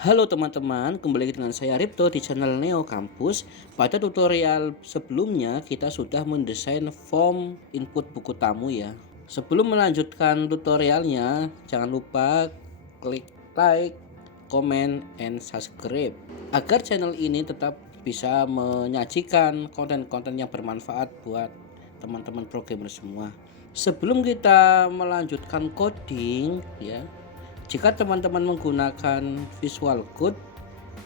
Halo teman-teman, kembali lagi dengan saya Ripto di channel Neo Kampus. Pada tutorial sebelumnya kita sudah mendesain form input buku tamu ya. Sebelum melanjutkan tutorialnya, jangan lupa klik like, comment, and subscribe agar channel ini tetap bisa menyajikan konten-konten yang bermanfaat buat teman-teman programmer semua. Sebelum kita melanjutkan coding ya, jika teman-teman menggunakan Visual Code,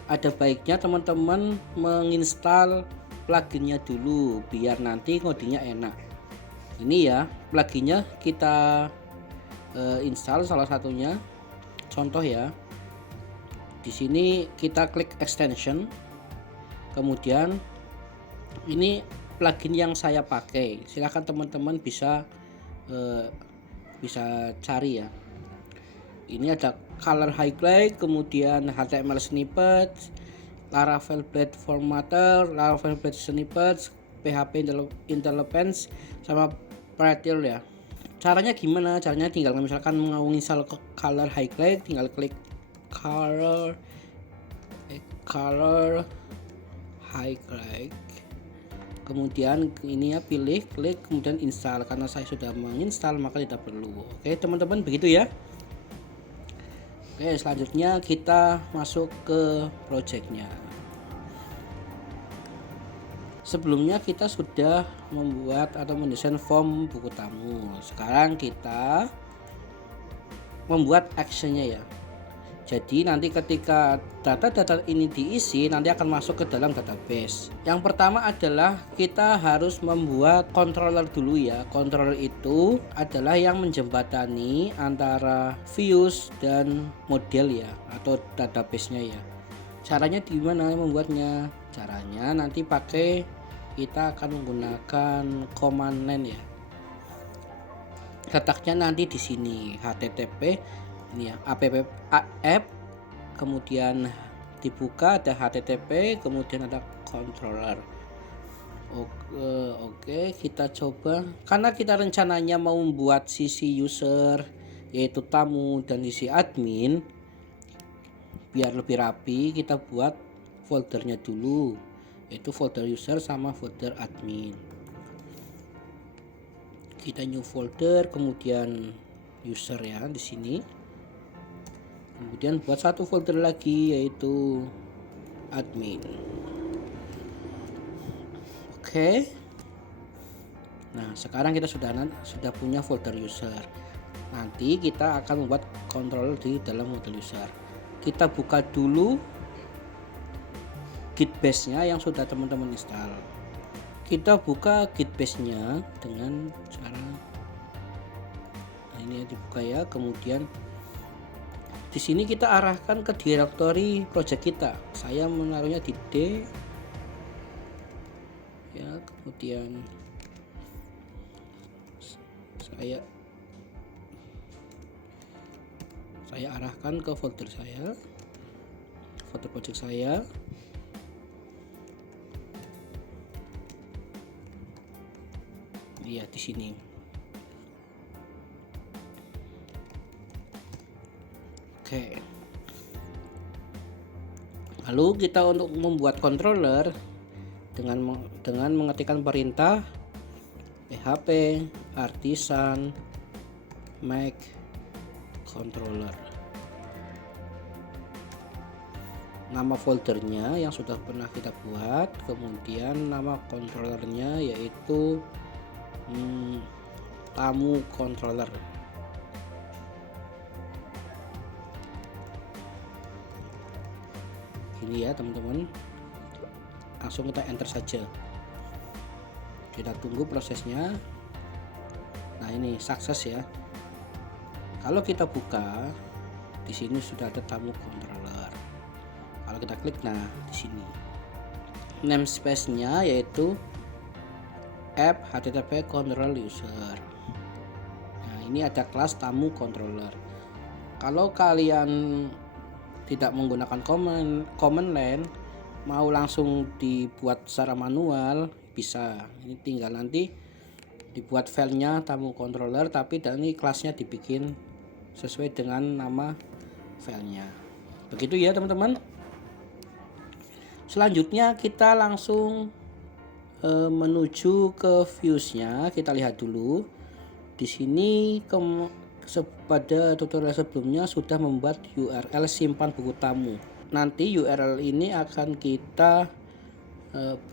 ada baiknya teman-teman menginstal pluginnya dulu biar nanti codingnya enak. Ini ya, pluginnya kita install salah satunya. Contoh ya. Di sini kita klik extension. Kemudian ini plugin yang saya pakai. Silahkan teman-teman bisa cari ya. Ini ada color highlight, kemudian HTML snippet, Laravel Blade formatter, Laravel Blade snippets, PHP interleavance, sama Prettier ya. Caranya gimana? Caranya tinggal misalkan mau install color highlight, tinggal klik color highlight. Kemudian ini ya, pilih, klik, kemudian install. Karena saya sudah menginstal maka tidak perlu. Oke teman-teman, begitu ya. Oke, selanjutnya kita masuk ke projectnya. Sebelumnya kita sudah membuat atau mendesain form buku tamu. Sekarang kita membuat actionnya ya. Jadi nanti ketika data-data ini diisi, nanti akan masuk ke dalam database. Yang pertama adalah kita harus membuat controller dulu ya. Controller itu adalah yang menjembatani antara views dan model ya, atau database-nya ya. Caranya gimana membuatnya? Caranya nanti kita akan menggunakan command line ya. Letaknya nanti di sini http ini ya, app, kemudian dibuka ada http, kemudian ada controller. Oke, kita coba. Karena kita rencananya mau membuat sisi user yaitu tamu dan sisi admin, biar lebih rapi kita buat foldernya dulu, yaitu folder user sama folder admin. Kita new folder, kemudian user ya di sini. Kemudian buat satu folder lagi yaitu admin. Oke. Nah, sekarang kita sudah punya folder user. Nanti kita akan membuat controller di dalam folder user. Kita buka dulu git base-nya yang sudah teman-teman install. Kita buka git base-nya dengan cara ini ya, dibuka ya. Kemudian di sini kita arahkan ke directory project kita. Saya menaruhnya di D ya, kemudian saya arahkan ke folder saya, folder project saya. Lihat di sini. Oke. Lalu kita untuk membuat controller dengan mengetikkan perintah php artisan make controller. Nama foldernya yang sudah pernah kita buat, kemudian nama controllernya yaitu tamu controller. Ini ya teman-teman, langsung kita enter saja, kita tunggu prosesnya. Nah ini sukses ya. Kalau kita buka di sini sudah ada tamu controller. Kalau kita klik, nah di sini namespace-nya yaitu app http controller user. Nah ini ada kelas tamu controller. Kalau kalian tidak menggunakan command line, mau langsung dibuat secara manual bisa. Ini tinggal nanti dibuat filenya tamu controller, tapi dan ini kelasnya dibikin sesuai dengan nama filenya. Begitu ya teman-teman. Selanjutnya kita langsung menuju ke views-nya. Kita lihat dulu. Di sini pada tutorial sebelumnya sudah membuat URL simpan buku tamu. Nanti URL ini akan kita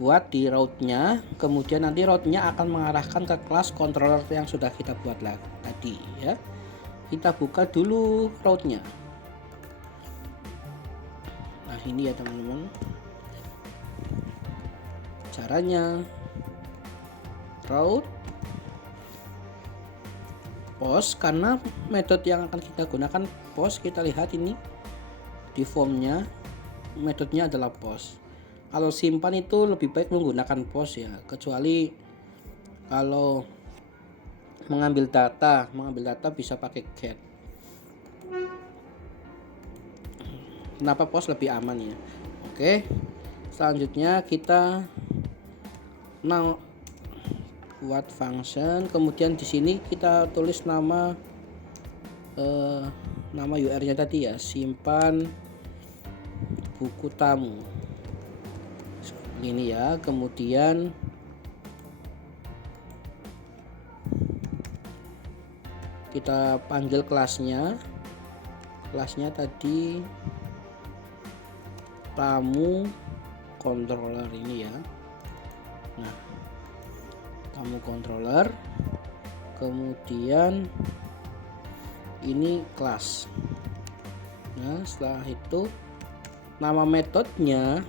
buat di route-nya, kemudian nanti route-nya akan mengarahkan ke kelas controller yang sudah kita buat tadi ya. Kita buka dulu route-nya. Nah, ini ya teman-teman. Caranya route post, karena metode yang akan kita gunakan post. Kita lihat ini di formnya metodenya adalah post. Kalau simpan itu lebih baik menggunakan post ya, kecuali kalau mengambil data bisa pakai get. Kenapa post lebih aman ya? Oke, selanjutnya kita buat function, kemudian di sini kita tulis nama URL-nya tadi ya, simpan buku tamu. Ini ya, kemudian kita panggil kelasnya tadi tamu controller ini ya. Nah, tamu controller, kemudian ini kelas. Nah, setelah itu nama metodenya,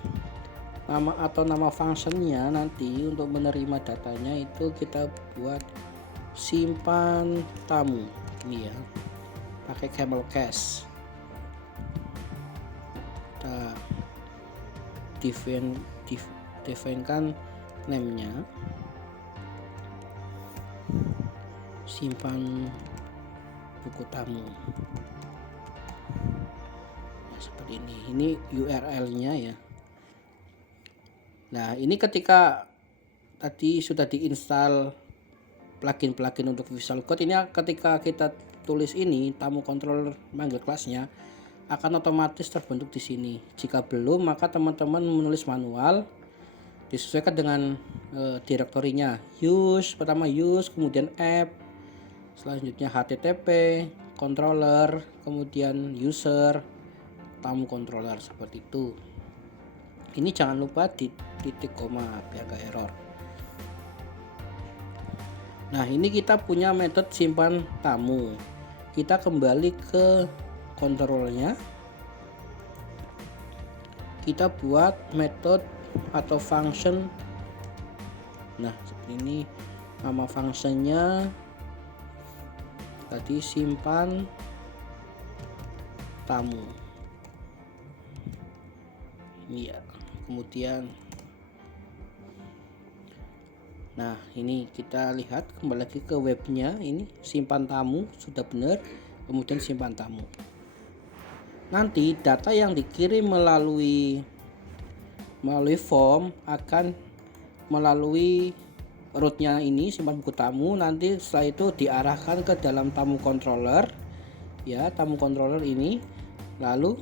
nama functionnya nanti untuk menerima datanya itu kita buat simpan tamu ini ya, pakai camel case. Kita define-kan name-nya, simpan buku tamu. Nah, seperti ini URL-nya ya. Nah, ini ketika tadi sudah diinstal plugin untuk Visual Code, ini ketika kita tulis ini tamu controller manggil kelasnya akan otomatis terbentuk di sini. Jika belum, maka teman-teman menulis manual, disesuaikan dengan direktorinya. Pertama use, kemudian app, selanjutnya http, controller, kemudian user, tamu controller, seperti itu. Ini jangan lupa di titik koma biar gak error. Nah, ini kita punya metode simpan tamu. Kita kembali ke controllernya. Kita buat metode atau function. Nah, seperti ini nama functionnya tadi simpan tamu. Ini ya. Kemudian nah, ini kita lihat kembali lagi ke webnya. Ini simpan tamu sudah benar, kemudian simpan tamu. Nanti data yang dikirim melalui form akan melalui route-nya ini simpan buku tamu. Nanti setelah itu diarahkan ke dalam tamu controller ya, tamu controller ini, lalu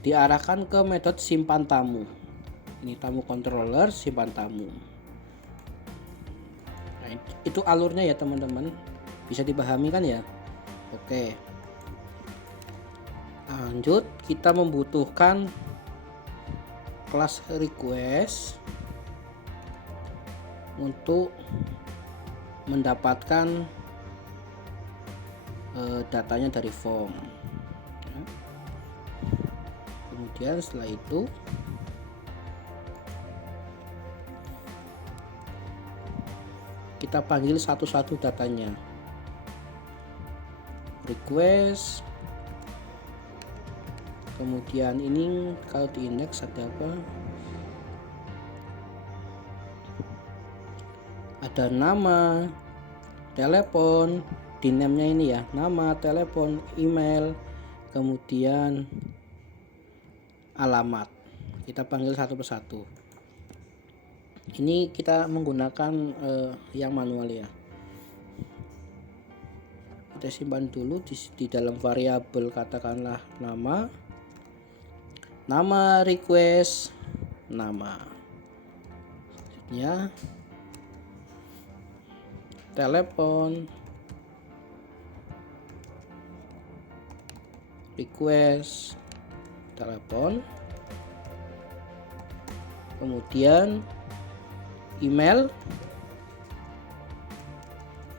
diarahkan ke metode simpan tamu. Ini tamu controller simpan tamu. Nah, itu alurnya ya teman-teman, bisa dipahami kan ya. Oke, lanjut, kita membutuhkan kelas request untuk mendapatkan datanya dari form. Kemudian setelah itu kita panggil satu-satu datanya. Request, kemudian ini kalau di index ada apa? Ada nama, telepon, di name-nya ini ya, nama, telepon, email, kemudian alamat. Kita panggil satu persatu. Ini kita menggunakan yang manual ya. Kita simpan dulu di dalam variabel, katakanlah nama, nama request, nama. Selanjutnya telepon, request, telepon. Kemudian email,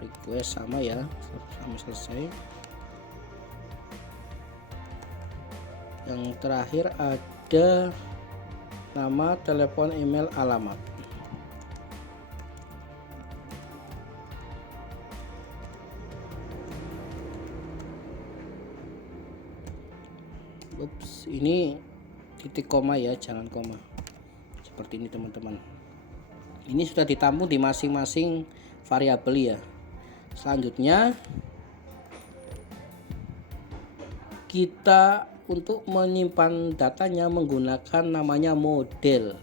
request sama ya, sampai selesai. Yang terakhir ada nama, telepon, email, alamat. Ups, ini titik koma ya, jangan koma. Seperti ini teman-teman. Ini sudah ditampung di masing-masing variabel ya. Selanjutnya kita untuk menyimpan datanya menggunakan namanya model.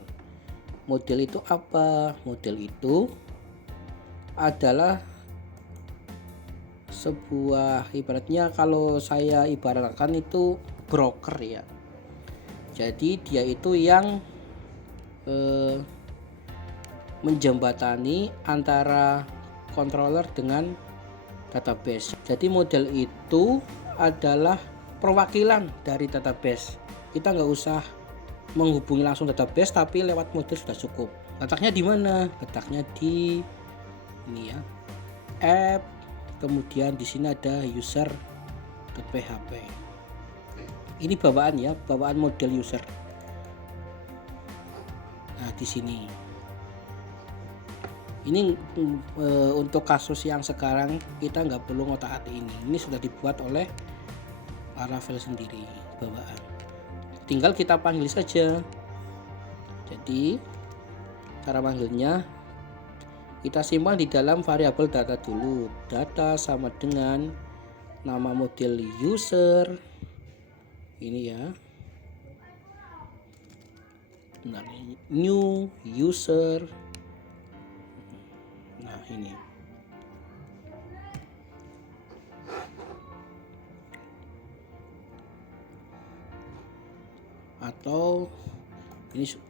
Model itu apa? Model itu adalah sebuah, ibaratnya kalau saya ibaratkan itu broker ya. Jadi dia itu yang menjembatani antara controller dengan database. Jadi model itu adalah perwakilan dari database. Kita nggak usah menghubungi langsung database, tapi lewat model sudah cukup. Letaknya di mana? Letaknya di ini ya, app. Kemudian di sini ada user.php. Ini bawaan ya, bawaan model user. Nah, di sini. Ini untuk kasus yang sekarang kita nggak perlu ngotak-atik ini. Ini sudah dibuat oleh Laravel sendiri bawaan. Tinggal kita panggil saja. Jadi cara panggilnya kita simpan di dalam variabel data dulu. Data sama dengan nama model user. Ini ya. Bentar, new user. Nah, ini.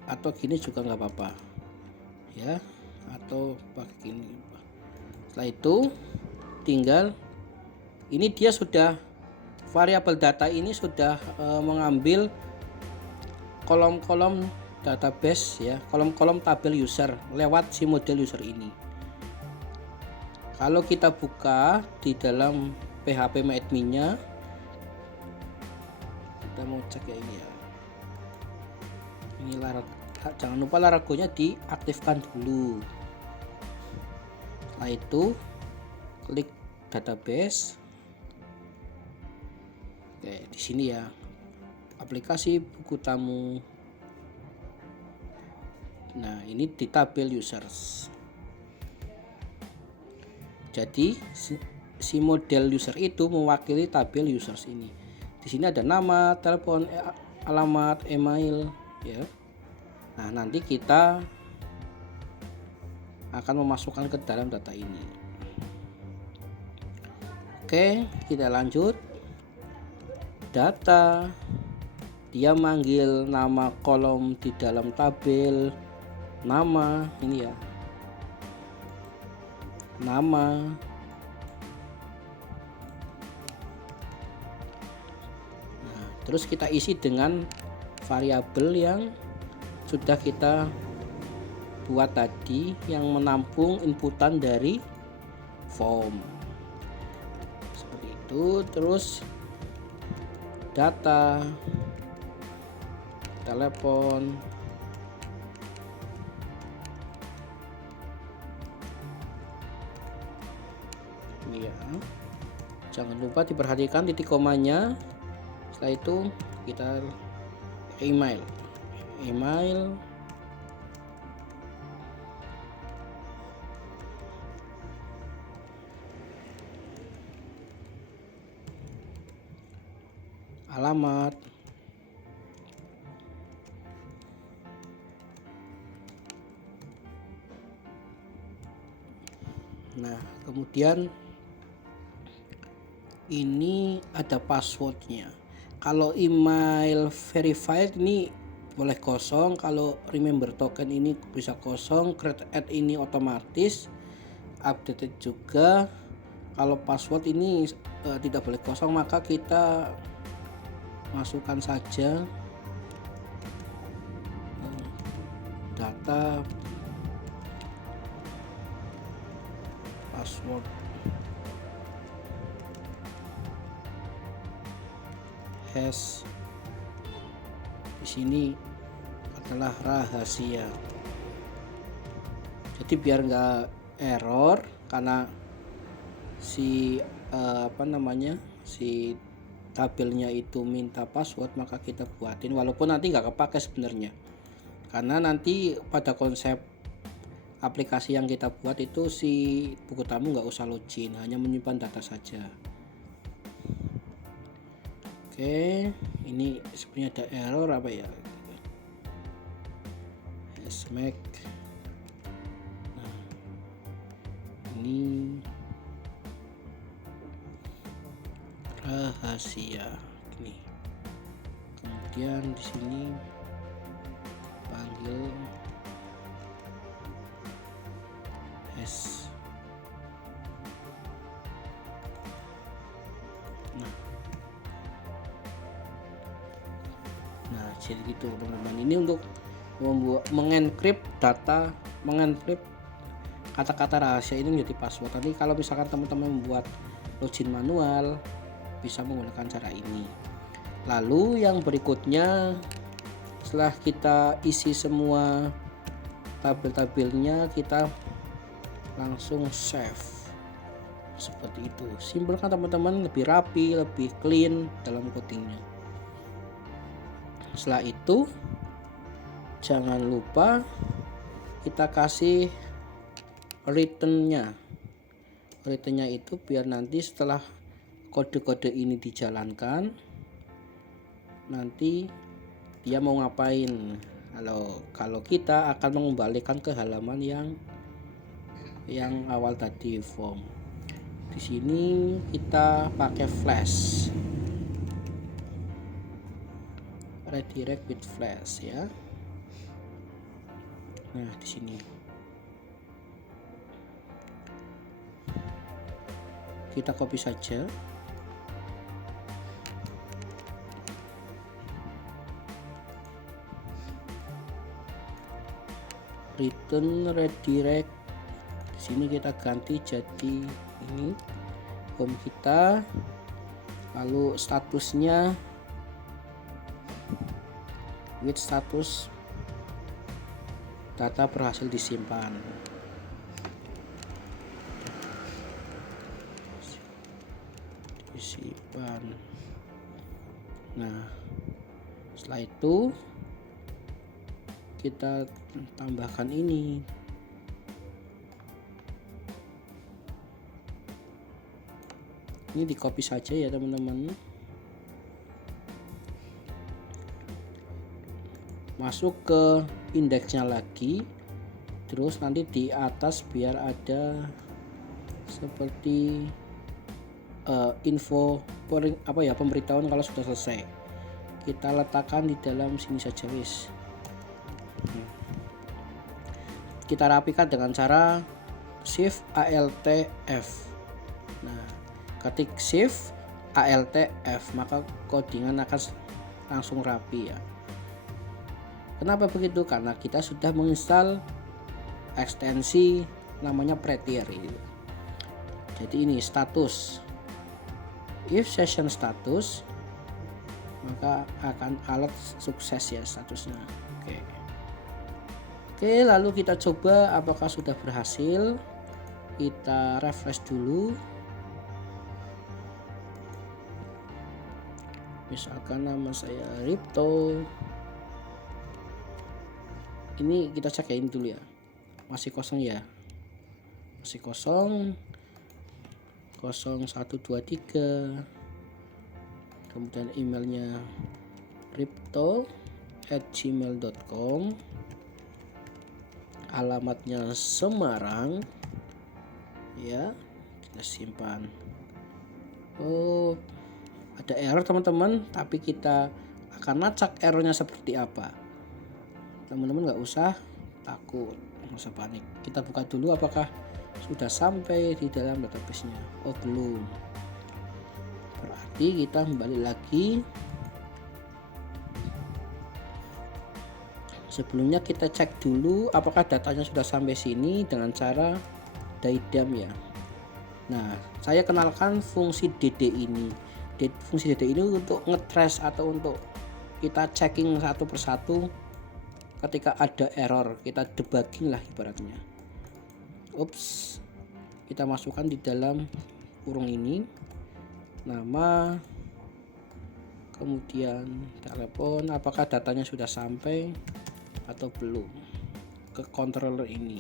Atau gini juga nggak apa-apa ya, atau pakai gini. Setelah itu tinggal ini dia sudah variabel data ini sudah mengambil kolom-kolom database ya, kolom-kolom tabel user lewat si model user ini. Kalau kita buka di dalam PHP MyAdmin-nya, kita mau cek ya ini ya. Ini jangan lupa Laragonya diaktifkan dulu. Setelah itu klik database. Oke, di sini ya, aplikasi buku tamu. Nah, ini di tabel users. Jadi si model user itu mewakili tabel users ini. Di sini ada nama, telepon, alamat, email ya. Nah, nanti kita akan memasukkan ke dalam data ini. Oke, kita lanjut. Data, dia manggil nama kolom di dalam tabel, nama ini ya, nama. Nah, terus kita isi dengan variabel yang sudah kita buat tadi, yang menampung inputan dari form seperti itu. Terus data, telepon, ya, jangan lupa diperhatikan titik komanya. Setelah itu kita email, alamat, nah kemudian ini ada passwordnya. Kalau email verified ini boleh kosong, kalau remember token ini bisa kosong, create add ini otomatis, updated juga. Kalau password ini tidak boleh kosong, maka kita masukkan saja data password hash di sini adalah rahasia. Jadi biar nggak error karena si si tabelnya itu minta password, maka kita buatin walaupun nanti nggak kepake sebenarnya, karena nanti pada konsep aplikasi yang kita buat itu si buku tamu nggak usah login, hanya menyimpan data saja. Oke, ini sebenarnya ada error apa ya, smack. Nah, ini rahasia ini, kemudian di sini panggil S. Nah jadi gitu teman-teman, ini untuk mengencrypt data, mengencrypt kata-kata rahasia ini menjadi password. Nanti kalau misalkan teman-teman membuat login manual bisa menggunakan cara ini. Lalu yang berikutnya, setelah kita isi semua tabel-tabelnya, kita langsung save seperti itu. Simpel kan teman-teman, lebih rapi, lebih clean dalam codingnya. Setelah itu jangan lupa kita kasih returnnya itu biar nanti setelah kode-kode ini dijalankan nanti dia mau ngapain. Kalau kita akan mengembalikan ke halaman yang awal tadi, form. Di sini kita pakai flash, redirect with flash ya. Nah di sini kita copy saja, return redirect. Di sini kita ganti jadi ini home kita, lalu statusnya with status data berhasil disimpan. Nah setelah itu kita tambahkan ini. Ini di copy saja ya teman-teman, masuk ke indeksnya lagi, terus nanti di atas biar ada seperti info pemberitahuan kalau sudah selesai, kita letakkan di dalam sini saja wis. Kita rapikan dengan cara shift alt F. Nah ketik shift alt F maka codingan akan langsung rapi ya. Kenapa begitu? Karena kita sudah menginstal ekstensi namanya Prettier itu. Jadi ini status, if session status maka akan alert sukses ya statusnya. Oke, lalu kita coba apakah sudah berhasil. Kita refresh dulu. Misalkan nama saya Ripto. Ini kita cek ini dulu ya, masih kosong ya, masih kosong 0123. Kemudian emailnya ripto@gmail.com, alamatnya Semarang ya, kita simpan. ada error teman-teman, tapi kita akan lacak errornya seperti apa. Teman-teman nggak usah takut, nggak usah panik. Kita buka dulu apakah sudah sampai di dalam database-nya. Oh belum, berarti kita kembali lagi. Sebelumnya kita cek dulu apakah datanya sudah sampai sini dengan cara daidam ya. Nah, saya kenalkan fungsi DD ini. Fungsi DD ini untuk ngetrace atau untuk kita checking satu persatu ketika ada error, kita debugging lah ibaratnya. Ups, kita masukkan di dalam kurung ini nama, kemudian telepon, apakah datanya sudah sampai atau belum ke controller ini.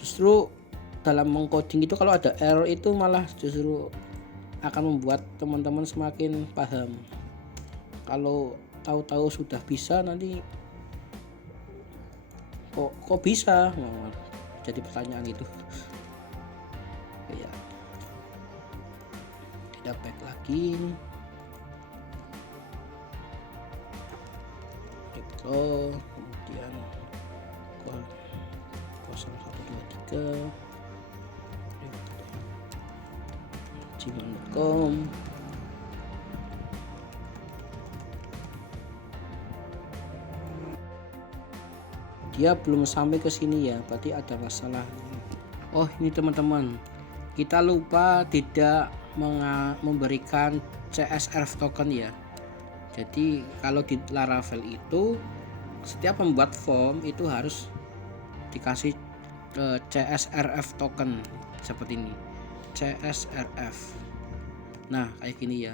Justru dalam mengcoding itu kalau ada error itu malah justru akan membuat teman-teman semakin paham. Kalau tahu-tahu sudah bisa, nanti kok bisa, nah, jadi pertanyaan itu ya. Kita back lagi, kemudian 0123 gmail.com. Dia belum sampai ke sini ya, berarti ada masalah. Oh ini teman-teman, kita lupa tidak memberikan CSRF token ya. Jadi kalau di Laravel itu setiap membuat form itu harus dikasih CSRF token seperti ini, CSRF. Nah kayak gini ya.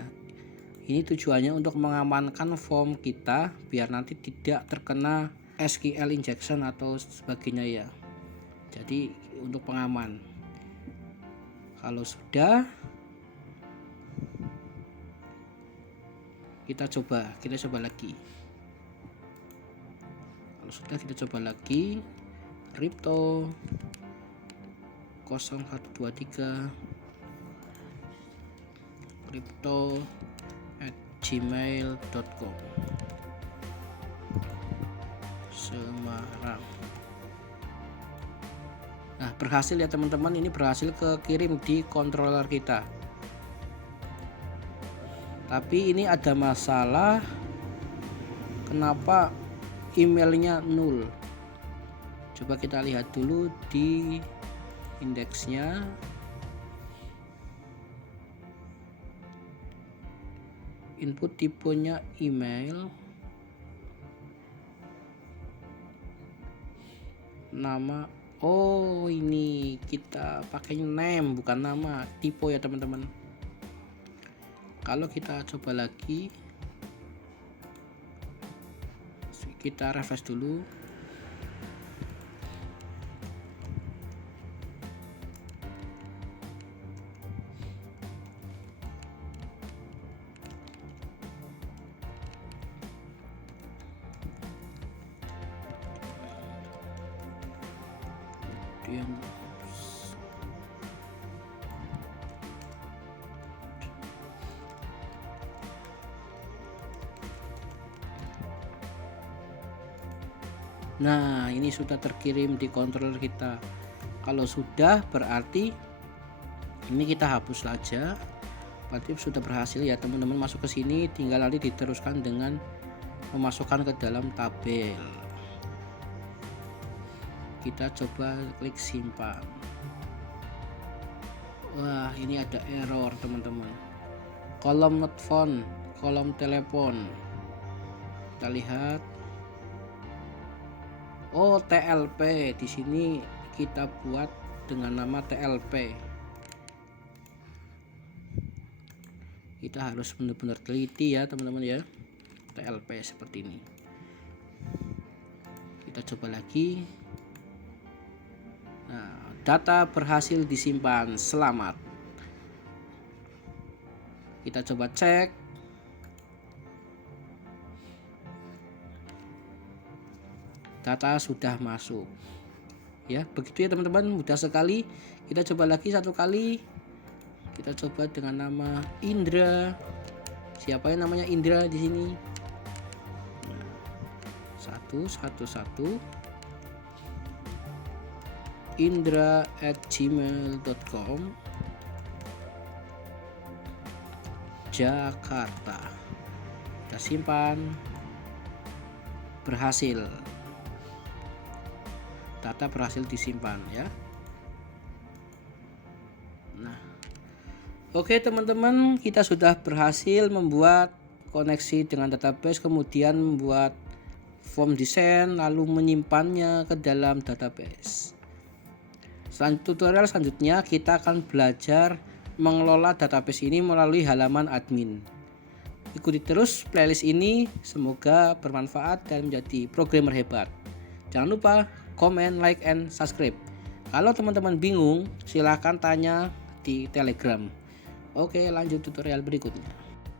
Ini tujuannya untuk mengamankan form kita biar nanti tidak terkena SQL injection atau sebagainya ya. Jadi untuk pengaman. Kalau sudah, kita coba lagi. Kalau sudah, kita coba lagi. Crypto 0123 crypto@gmail.com Semarang. Nah berhasil ya teman-teman, ini berhasil kekirim di controller kita. Tapi ini ada masalah, kenapa emailnya nol. Coba kita lihat dulu di indeksnya. Input tipenya email, nama. Oh ini kita pakai name bukan nama, tipe ya teman-teman. Kalau kita coba lagi, kita refresh dulu. Kemudian nah ini sudah terkirim di controller kita. Kalau sudah berarti ini kita hapus saja, berarti sudah berhasil ya teman-teman. Masuk ke sini, tinggal nanti diteruskan dengan memasukkan ke dalam tabel. Kita coba klik simpan. Wah ini ada error teman-teman, kolom not found, kolom telepon. Kita lihat, oh TLP, di sini kita buat dengan nama TLP. Kita harus benar-benar teliti ya teman-teman ya, TLP seperti ini. Kita coba lagi. Nah, data berhasil disimpan, selamat. Kita coba cek. Data sudah masuk. Ya, begitu ya teman-teman, mudah sekali. Kita coba lagi satu kali. Kita coba dengan nama Indra. Siapa yang namanya Indra di sini? 111 indra@gmail.com Jakarta. Kita simpan. Berhasil. Data berhasil disimpan ya. Nah, oke teman-teman, kita sudah berhasil membuat koneksi dengan database, kemudian membuat form desain, lalu menyimpannya ke dalam database. Tutorial selanjutnya kita akan belajar mengelola database ini melalui halaman admin. Ikuti terus playlist ini, semoga bermanfaat dan menjadi programmer hebat. Jangan lupa komen, like, and subscribe. Kalau teman-teman bingung, silahkan tanya di Telegram. Oke, lanjut tutorial berikutnya.